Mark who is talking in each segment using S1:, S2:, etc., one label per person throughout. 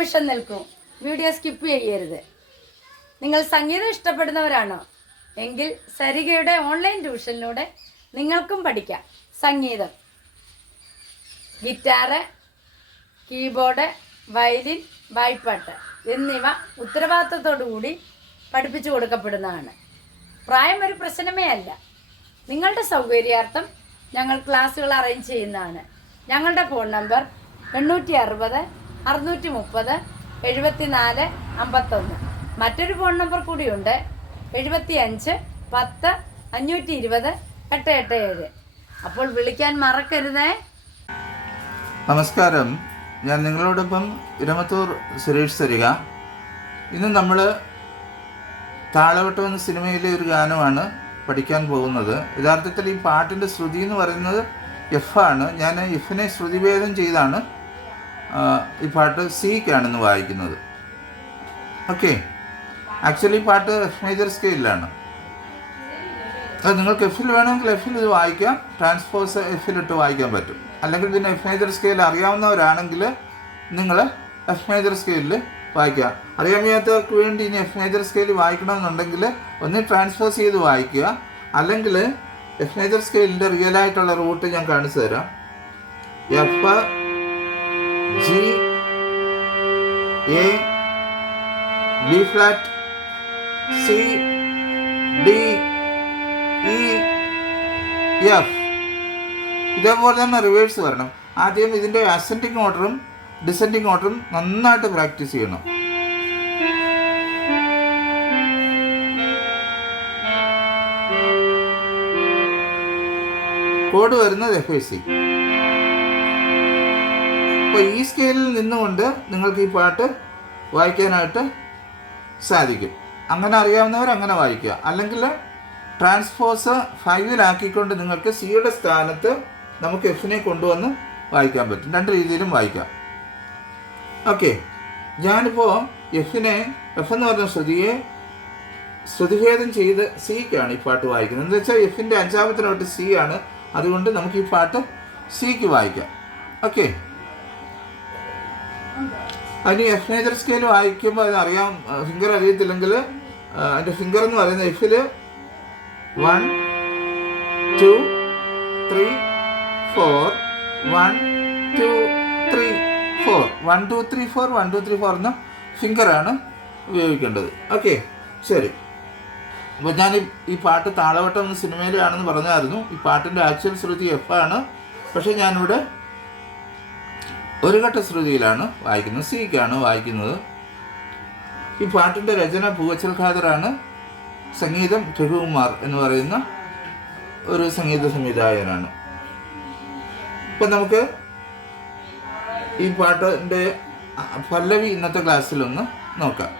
S1: നിമിഷം നിൽക്കും. Video skip ചെയ്യരുത്. നിങ്ങൾ സംഗീതം ഇഷ്ടപ്പെടുന്നവരാണോ? എങ്കിൽ സരികയുടെ ഓൺലൈൻ ട്യൂഷനിലൂടെ നിങ്ങൾക്കും പഠിക്കാം. സംഗീതം. ഗിറ്റാറ് കീബോർഡ് വയലിൻ വായ്പാട്ട് എന്നിവ ഉത്തരവാദിത്തത്തോടുകൂടി പഠിപ്പിച്ചു കൊടുക്കപ്പെടുന്നതാണ്. പ്രായം ഒരു പ്രശ്നമേ അല്ല. നിങ്ങളുടെ സൗകര്യാർത്ഥം ഞങ്ങൾ ക്ലാസ്സുകൾ അറേഞ്ച് ചെയ്യുന്നതാണ്. ഞങ്ങളുടെ ഫോൺ നമ്പർ എണ്ണൂറ്റി അറുപത് അറുന്നൂറ്റി മുപ്പത് എഴുപത്തിനാല് അമ്പത്തൊന്ന്. മറ്റൊരു ഫോൺ നമ്പർ കൂടിയുണ്ട്. എഴുപത്തി അഞ്ച് പത്ത് അഞ്ഞൂറ്റി ഇരുപത് എട്ട് എട്ട് ഏഴ്. അപ്പോൾ വിളിക്കാൻ മറക്കരുതേ.
S2: നമസ്കാരം. ഞാൻ നിങ്ങളോടൊപ്പം ഇരമത്തൂർ സുരേഷ് സരിക. ഇന്ന് നമ്മൾ താളവട്ടം എന്ന സിനിമയിലെ ഒരു ഗാനമാണ് പഠിക്കാൻ പോകുന്നത്. യഥാർത്ഥത്തിൽ ഈ പാട്ടിന്റെ ശ്രുതി എന്ന് പറയുന്നത് എഫ് ആണ്. ഞാൻ എഫിനെ ശ്രുതിഭേദം ചെയ്താണ്. ഈ പാട്ട് സിക്കാണെന്ന് വായിക്കുന്നത്. ഓക്കെ ആക്ച്വലി പാട്ട് മേജർ സ്കെയിലാണ് അത് നിങ്ങൾക്ക് എഫിൽ വേണമെങ്കിൽ എഫിൽ ഇത് വായിക്കാം. ട്രാൻസ്പോസ് എഫിലിട്ട് വായിക്കാൻ പറ്റും. അല്ലെങ്കിൽ പിന്നെ എഫ് മേജർ സ്കെയിൽ അറിയാവുന്നവരാണെങ്കിൽ നിങ്ങൾ എഫ് മേജർ സ്കെയിലിൽ വായിക്കുക അറിയാൻ വയ്യാത്തവർക്ക് വേണ്ടി ഇനി എഫ് മേജർ സ്കെയിൽ വായിക്കണമെന്നുണ്ടെങ്കിൽ ഒന്ന് ട്രാൻസ്പോസ് ചെയ്ത് വായിക്കുക. അല്ലെങ്കിൽ എഫ് മേജർ സ്കെയിലിന്റെ റിയൽ ആയിട്ടുള്ള റൂട്ട് ഞാൻ കാണിച്ചു തരാം. F G A B flat C D E F ഇതേപോലെ തന്നെ റിവേഴ്സ് വരണം. ആദ്യം ഇതിന്റെ അസെന്റിങ് ഓർഡറും ഡിസെന്റിങ് ഓർഡറും നന്നായിട്ട് പ്രാക്ടീസ് ചെയ്യണം. കോഡ് വരുന്നത് എഫ് ഐ സി അപ്പോൾ ഈ സ്കെയിലിൽ നിന്നുകൊണ്ട് നിങ്ങൾക്ക് ഈ പാട്ട് വായിക്കാനായിട്ട് സാധിക്കും. അങ്ങനെ അറിയാവുന്നവർ അങ്ങനെ വായിക്കുക. അല്ലെങ്കിൽ ട്രാൻസ്ഫോസ് ഫൈവിലാക്കിക്കൊണ്ട് നിങ്ങൾക്ക് സിയുടെ സ്ഥാനത്ത് നമുക്ക് എഫിനെ കൊണ്ടുവന്ന് വായിക്കാൻ പറ്റും. രണ്ട് രീതിയിലും വായിക്കാം. ഓക്കെ ഞാനിപ്പോൾ എഫിനെ എഫ് എന്ന് പറഞ്ഞ ശ്രുതിയെ ശ്രുതിഭേദം ചെയ്ത് സിക്കാണ് ഈ പാട്ട് വായിക്കുന്നത്. എന്താ വെച്ചാൽ എഫിന്റെ അഞ്ചാമത്തെ നോട്ട് സി ആണ്. അതുകൊണ്ട് നമുക്ക് ഈ പാട്ട് സിക്ക് വായിക്കാം. ഓക്കെ അതിന് എഫ് മേജർ സ്കെയിൽ വായിക്കുമ്പോൾ അതിനറിയാം ഫിംഗർ അറിയത്തില്ലെങ്കിൽ അതിന്റെ ഫിംഗർ എന്ന് പറയുന്നത് എഫിൽ one two three four one two three four one two three four one two three four എന്ന ഫിംഗറാണ് ഉപയോഗിക്കേണ്ടത്. ഓക്കെ ശരി. അപ്പോൾ ഞാൻ ഈ- ഈ പാട്ട് താളവട്ടം എന്ന സിനിമയിലാണെന്ന് പറഞ്ഞായിരുന്നു. ഈ പാട്ടിന്റെ ആക്ച്വൽ ശ്രുതി എഫ് ആണ്. പക്ഷേ ഞാനിവിടെ ഒരു ഘട്ട ശ്രുതിയിലാണ് വായിക്കുന്നത് സിക്കാണ് വായിക്കുന്നത്. ഈ പാട്ടിന്റെ രചന പൂവച്ചൽ ഖാദറാണ്. സംഗീതം രഘുകുമാർ എന്ന് പറയുന്ന ഒരു സംഗീത സംവിധായകനാണ്. ഇപ്പം നമുക്ക് ഈ പാട്ടിന്റെ പല്ലവി ഇന്നത്തെ ക്ലാസ്സിലൊന്ന് നോക്കാം.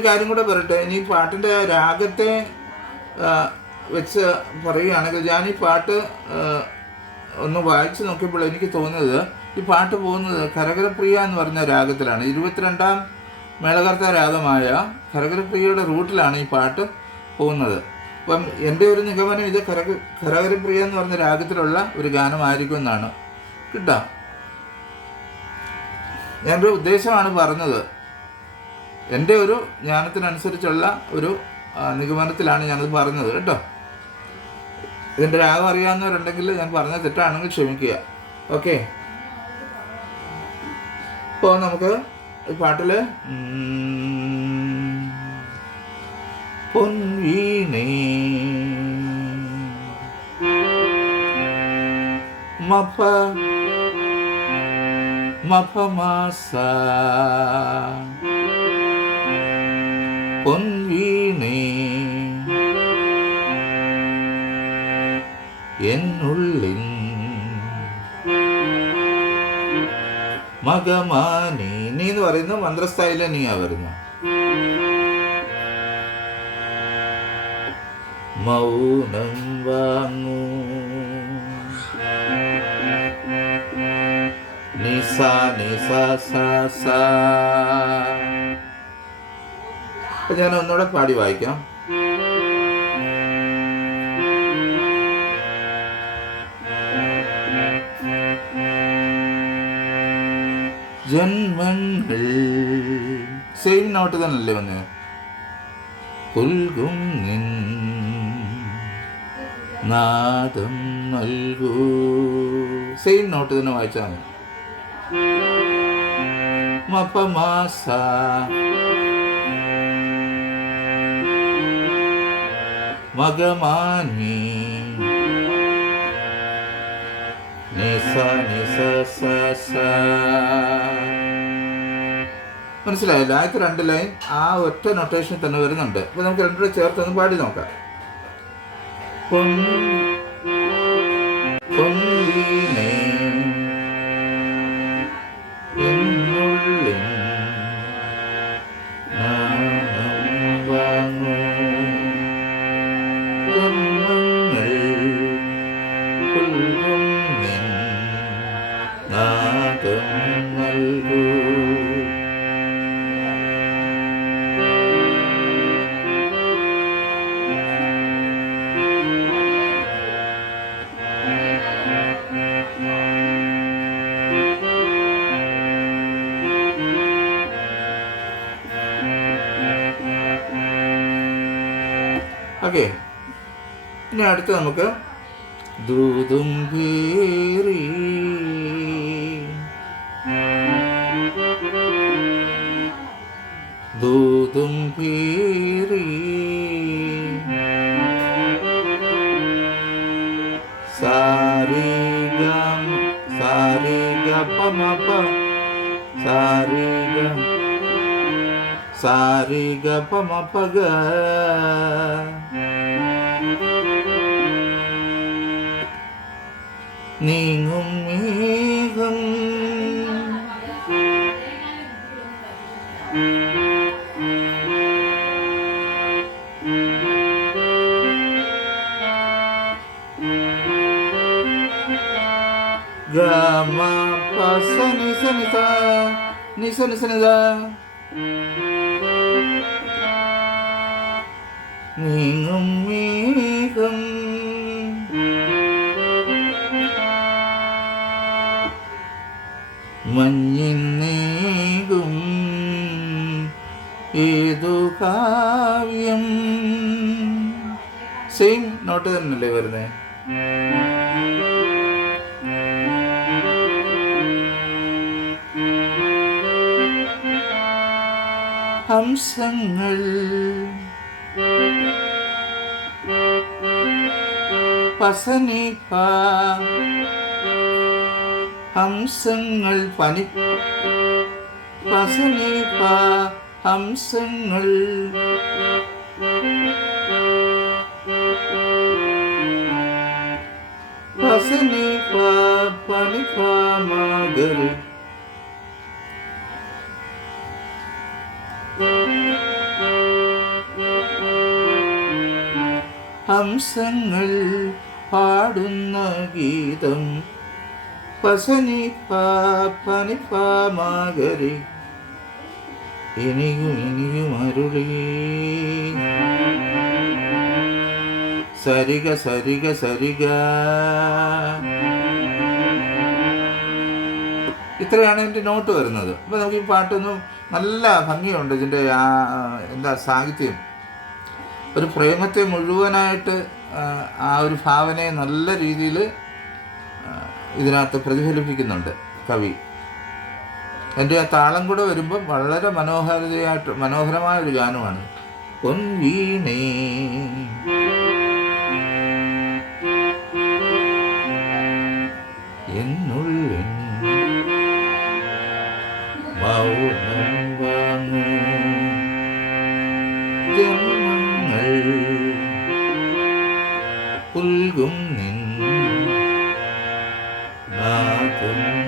S2: ഒരു കാര്യം കൂടെ പറയട്ടെ. ഇനി പാട്ടിന്റെ രാഗത്തെ വെച്ച് പറയുകയാണെങ്കിൽ ഞാൻ ഈ പാട്ട് ഒന്ന് വായിച്ചു നോക്കിയപ്പോൾ എനിക്ക് തോന്നിയത്. ഈ പാട്ട് പോകുന്നത് കരകരപ്രിയ എന്ന് പറഞ്ഞ രാഗത്തിലാണ്. ഇരുപത്തിരണ്ടാം മേളകർത്ത രാഗമായ കരകരപ്രിയയുടെ റൂട്ടിലാണ് ഈ പാട്ട് പോകുന്നത്. അപ്പം എന്റെ ഒരു നിഗമനം ഇത് കര കരകരപ്രിയ എന്ന് പറഞ്ഞ രാഗത്തിലുള്ള ഒരു ഗാനമായിരിക്കും എന്നാണ്. കിട്ടാം? ഞാനൊരു ഉദ്ദേശമാണ് പറഞ്ഞത്. എന്റെ ഒരു ജ്ഞാനത്തിനനുസരിച്ചുള്ള ഒരു നിഗമനത്തിലാണ് ഞാനത് പറഞ്ഞത് കേട്ടോ. ഇതിന്റെ രാഗം അറിയാവുന്നവരുണ്ടെങ്കിൽ ഞാൻ പറഞ്ഞ തെറ്റാണെങ്കിൽ ക്ഷമിക്കുക. ഓക്കെ? ഇപ്പോൾ നമുക്ക് ഈ പാട്ടിൽ മഫ മഫ മാസ പൊൻവീണേ. എന്നുള്ളിൻ മകമാനി. നീ എന്ന് പറയുന്ന മന്ത്രസ്ഥായിലെ നീയാ വരുന്നു. മൗനം വാങ്ങൂ. നീ നിസ നിസ സ സ. അപ്പൊ ഞാൻ ഒന്നുകൂടെ പാടി വായിക്കാം. ജന്മങ്ങൾ. സെയിം നോട്ട് തന്നെയല്ലേ വന്ന്? നിൻ നാദം നൽകൂ. സെയിം നോട്ട് തന്നെ വായിച്ചാൽ മതി. മപമാസ മകമാനി. നിസ നിസ സ സ. മനസ്സിലായല്ലോ ആദ്യത്തെ രണ്ട് ലൈൻ ആ ഒറ്റ നൊട്ടേഷനിൽ തന്നെ വരുന്നുണ്ട്. അപ്പൊ നമുക്ക് രണ്ടുകൂടെ ചേർത്തൊന്ന് പാടി നോക്കാം. ഓക്കെ. ഇനി അടുത്ത് നമുക്ക് ദൂതും കീറി. ദൂതും പേറി സാരിഗപമപഗ നീങ്ങും മേഘം ഗമ പസ നിസ നിസ നിസ നിസ നിസ നീങ്ങും മേഘം. മഞ്ഞിന്നേകും ഏതു കാവ്യം? സെയിം നോട്ട് തന്നെയല്ലേ വരുന്നേ ഹംസങ്ങൾ. പസനിപ്പ ഹംസങ്ങൾ പനി. പസനിപ്പ ഹംസങ്ങൾ. പസനിപ്പ പനിപ്പ മകര് ഹംസങ്ങൾ പാടുന്ന ഗീതം. പസനി പാപ്പനി പാമാകരി. ഇനിയും ഇനിയും അരുളി. സരിഗ സരിഗ സരിഗ. ഇത്രയാണ് എന്റെ നോട്ട് വരുന്നത്. അപ്പോൾ നമുക്ക് ഈ പാട്ടൊന്നും നല്ല ഭംഗിയുണ്ട്. ഇതിന്റെ എന്താ സാഹിത്യം. ഒരു പ്രേമത്തെ മുഴുവനായിട്ട് ആ, ഒരു ഭാവനയെ നല്ല രീതിയിൽ ഇതിനകത്ത് പ്രതിഫലിപ്പിക്കുന്നുണ്ട് കവി. എന്റെ ആ താളം കൂടെ വരുമ്പോൾ വളരെ മനോഹരതയായിട്ട് മനോഹരമായ ഒരു ഗാനമാണ് പൊൻവീണേ നാദം നൽകൂ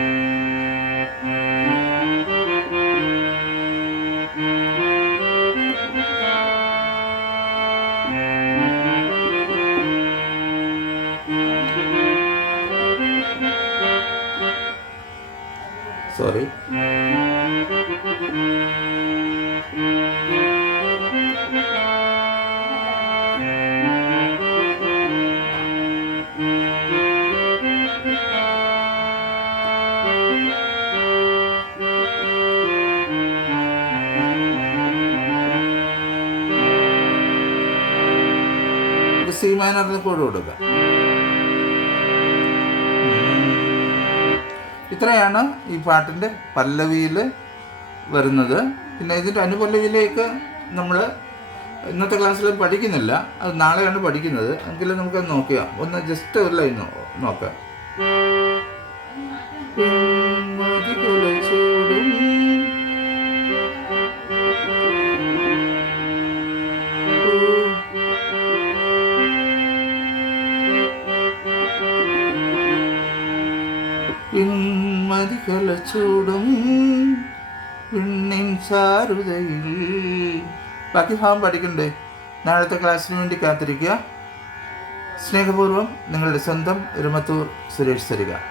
S2: thank you സി കൊടുക്കുക കൂടെ കൊടുക്കാം. ഇത്രയാണ് ഈ പാട്ടിന്റെ പല്ലവിയിൽ വരുന്നത്. പിന്നെ ഇതിന്റെ അനുപല്ലവിയിലേക്ക് നമ്മൾ ഇന്നത്തെ ക്ലാസ്സിൽ പഠിക്കുന്നില്ല. അത് നാളെയാണ് പഠിക്കുന്നത്. എങ്കിലും നമുക്കത് നോക്കുക ഒന്ന് ജസ്റ്റ് ഒരു ലൈൻ നോക്കാം. ചാരുതയിൽ ബാക്കി ഭാവം പഠിക്കണ്ടേ? നാളത്തെ ക്ലാസ്സിന് വേണ്ടി കാത്തിരിക്കുക. സ്നേഹപൂർവം നിങ്ങളുടെ സ്വന്തം എരുമത്തൂർ സുരേഷ് സരിക.